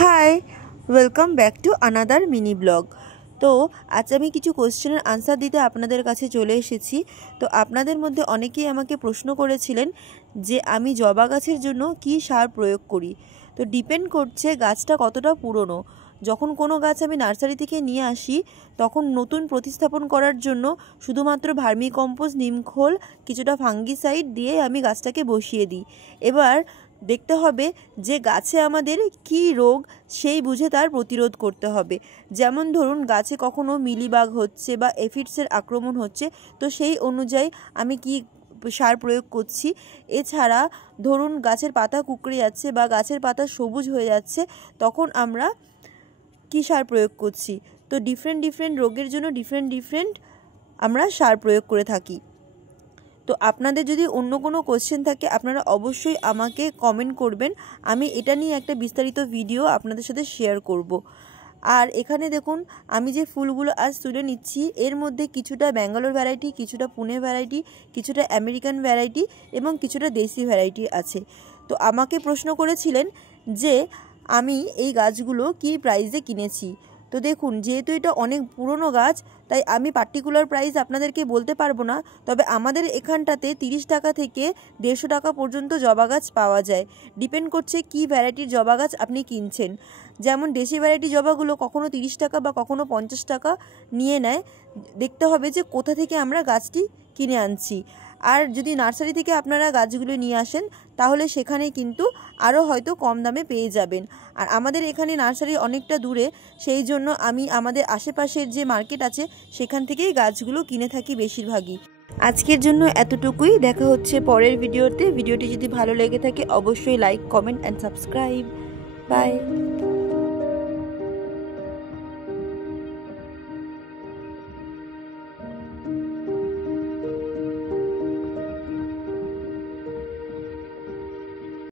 High, welcome back to another mini blog. তো আজ আমি কিছু কোয়েশ্চেনের আনসার দিতে আপনাদের কাছে চলে এসেছি। তো আপনাদের মধ্যে অনেকেই আমাকে প্রশ্ন করেছিলেন যে আমি জবা গাছের জন্য কী সার প্রয়োগ করি। তো ডিপেন্ড করছে গাছটা কতটা পুরনো। যখন কোনো গাছ আমি নার্সারি থেকে নিয়ে আসি তখন নতুন প্রতিস্থাপন করার জন্য শুধুমাত্র ভার্মিকম্পোস্ট, নিমখোল, কিছুটা ফাঙ্গিসাইড দিয়ে আমি গাছটাকে বসিয়ে দিই। এবার দেখতে হবে যে গাছে আমাদের কী রোগ সেই বুঝে তার প্রতিরোধ করতে হবে। যেমন ধরুন গাছে কখনো মিলিবাগ হচ্ছে বা এফিডসের আক্রমণ হচ্ছে, তো সেই অনুযায়ী আমি কি সার প্রয়োগ করছি। এছাড়া ধরুন গাছের পাতা কুঁকড়ে যাচ্ছে বা গাছের পাতা সবুজ হয়ে যাচ্ছে, তখন আমরা কী সার প্রয়োগ করছি। তো ডিফারেন্ট রোগের জন্য ডিফারেন্ট আমরা সার প্রয়োগ করে থাকি। তো আপনাদের যদি অন্য কোনো কোশ্চেন থাকে আপনারা অবশ্যই আমাকে কমেন্ট করবেন, আমি এটা নিয়ে একটা বিস্তারিত ভিডিও আপনাদের সাথে শেয়ার করব। আর এখানে দেখুন আমি যে ফুলগুলো আজ তুলে নিচ্ছি এর মধ্যে কিছুটা ব্যাঙ্গালোর ভ্যারাইটি, কিছুটা পুনে ভ্যারাইটি, কিছুটা আমেরিকান ভ্যারাইটি এবং কিছুটা দেশি ভ্যারাইটি আছে। তো আমাকে প্রশ্ন করেছিলেন যে আমি এই গাছগুলো কী প্রাইসে কিনেছি। তো দেখুন, যেহেতু এটা অনেক পুরনো গাছ তাই আমি পার্টিকুলার প্রাইস আপনাদেরকে বলতে পারবো না, তবে আমাদের এখানটাতে 30 টাকা থেকে 150 টাকা পর্যন্ত জবা গাছ পাওয়া যায়। ডিপেন্ড করছে কী ভ্যারাইটির জবা গাছ আপনি কিনছেন। যেমন দেশি ভ্যারাইটি জবাগুলো কখনো 30 টাকা বা কখনো 50 টাকা নিয়ে নেয়। দেখতে হবে যে কোথা থেকে আমরা গাছটি কিনে আনছি। আর যদি নার্সারি থেকে আপনারা গাছগুলো নিয়ে আসেন তাহলে সেখানে কিন্তু আরও হয়তো কম দামে পেয়ে যাবেন। আর আমাদের এখানে নার্সারি অনেকটা দূরে, সেই জন্য আমি আমাদের আশেপাশের যে মার্কেট আছে সেখান থেকেই গাছগুলো কিনে থাকি বেশিরভাগই। আজকের জন্য এতটুকুই, দেখা হচ্ছে পরের ভিডিওতে। ভিডিওটি যদি ভালো লেগে থাকে অবশ্যই like, comment and subscribe. By.